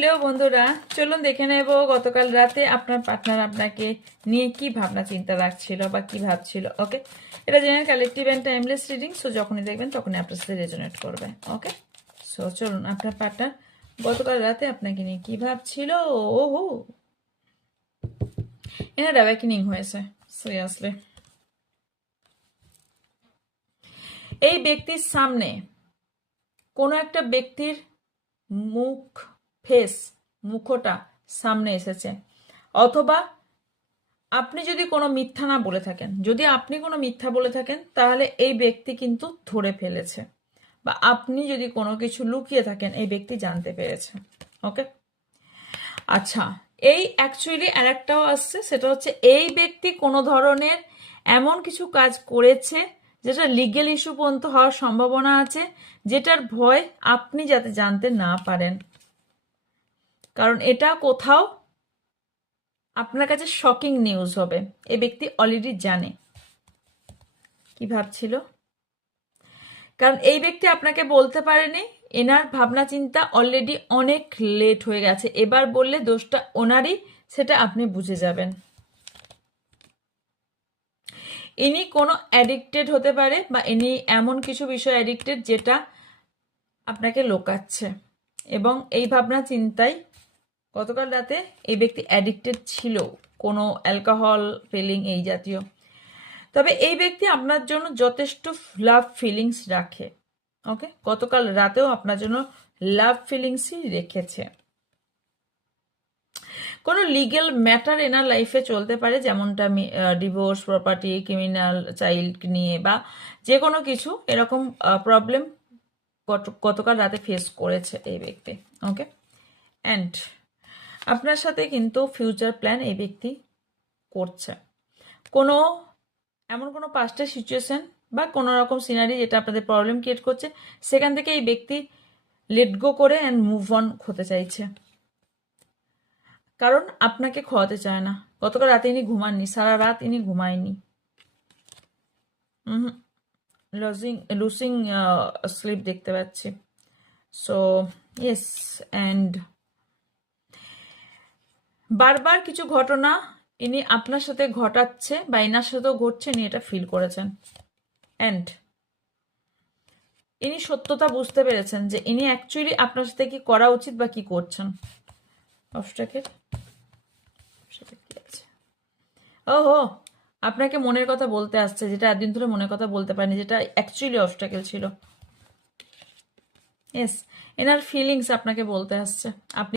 Hello বন্ধুরা, চলুন দেখে নেব গতকাল রাতে আপনার পার্টনার আপনাকে নিয়ে কি ভাবনা চিন্তা রাখছিল বা কি ভাবছিল। ওকে, এটা general collective and timeless reading. So যখনই দেখবেন তখনই আপনার সাথে রেজোনেট করবে। ওকে, সো চলুন, আপনার পার্টনার গতকাল রাতে আপনাকে নিয়ে কি ভাবছিল। ওহো, এনার অ্যাওয়েকেনিং হয়েছে সিরিয়াসলি। এই ব্যক্তির সামনে কোনো একটা ব্যক্তির মুখ, মুখটা সামনে এসেছে, অথবা আপনি যদি কোনো মিথ্যা না বলে থাকেন, যদি আপনি কোনো মিথ্যা বলে থাকেন তাহলে এই ব্যক্তি কিন্তু ধরে ফেলেছে, বা আপনি যদি কোনো কিছু লুকিয়ে থাকেন এই ব্যক্তি জানতে পেরেছে। ওকে, আচ্ছা, এই অ্যাকচুয়ালি আরেকটাও আসছে, সেটা হচ্ছে এই ব্যক্তি কোনো ধরনের এমন কিছু কাজ করেছে যেটা লিগ্যাল ইস্যু পর্যন্ত হওয়ার সম্ভাবনা আছে, যেটার ভয় আপনি যাতে জানতে না পারেন, কারণ এটা কোথাও আপনার কাছে শকিং নিউজ হবে। এই ব্যক্তি অলরেডি জানে কি ভাবছিল, কারণ এই ব্যক্তি আপনাকে বলতে পারেনি। এনার ভাবনা চিন্তা অলরেডি অনেক লেট হয়ে গেছে, এবার বললে দোষটা ওনারই, সেটা আপনি বুঝে যাবেন। ইনি কোনো অ্যাডিক্টেড হতে পারে, বা ইনি এমন কিছু বিষয় অ্যাডিক্টেড যেটা আপনাকে লোকাচ্ছে, এবং এই ভাবনা চিন্তায় গতকাল রাতে এই ব্যক্তি অ্যাডিক্টেড ছিল কোনো অ্যালকোহল, ফিলিং এই জাতীয়। তবে এই ব্যক্তি আপনার জন্য যথেষ্ট লাভ ফিলিংস রাখে। ওকে, গতকাল রাতেও আপনার জন্য লাভ ফিলিংসই রেখেছে। কোনো লিগ্যাল ম্যাটার এনার লাইফে চলতে পারে, যেমনটা ডিভোর্স, প্রপার্টি, ক্রিমিনাল, চাইল্ড নিয়ে, বা যে কোনো কিছু এরকম প্রবলেম গতকাল রাতে ফেস করেছে এই ব্যক্তি। ওকে, অ্যান্ড আপনার সাথে কিন্তু ফিউচার প্ল্যান এই ব্যক্তি করছে। কোনো এমন কোনো পাস্টের সিচুয়েশন বা কোনো রকম সিনারি যেটা আপনাদের প্রবলেম ক্রিয়েট করছে, সেখান থেকে এই ব্যক্তি লেট গো করে অ্যান্ড মুভ অন হতে চাইছে, কারণ আপনাকে খোয়াতে চায় না। গতকাল রাতে ইনি ঘুমাননি, সারা রাত ইনি ঘুমায়নি, লুসিং স্লিপ দেখতে পাচ্ছি। সো ইয়েস, অ্যান্ড বারবার কিছু ঘটনা ইনি আপনার সাথে ঘটাচ্ছে বা এনার সাথেও ঘটছে, ইনি এটা ফিল করেছেন। অ্যান্ড ইনি সত্যতা বুঝতে পেরেছেন যে ইনি অ্যাকচুয়ালি আপনার সাথে কি করা উচিত বা কি করছেন। অবস্ট্রাকেল কি আছে? ওহো, আপনাকে মনের কথা বলতে আসছে, যেটা একদিন ধরে মনের কথা বলতে পারেনি, যেটা অ্যাকচুয়ালি অবস্ট্রাকেল ছিল। ইয়েস, এনার ফিলিংস আপনাকে বলতে আসছে, আপনি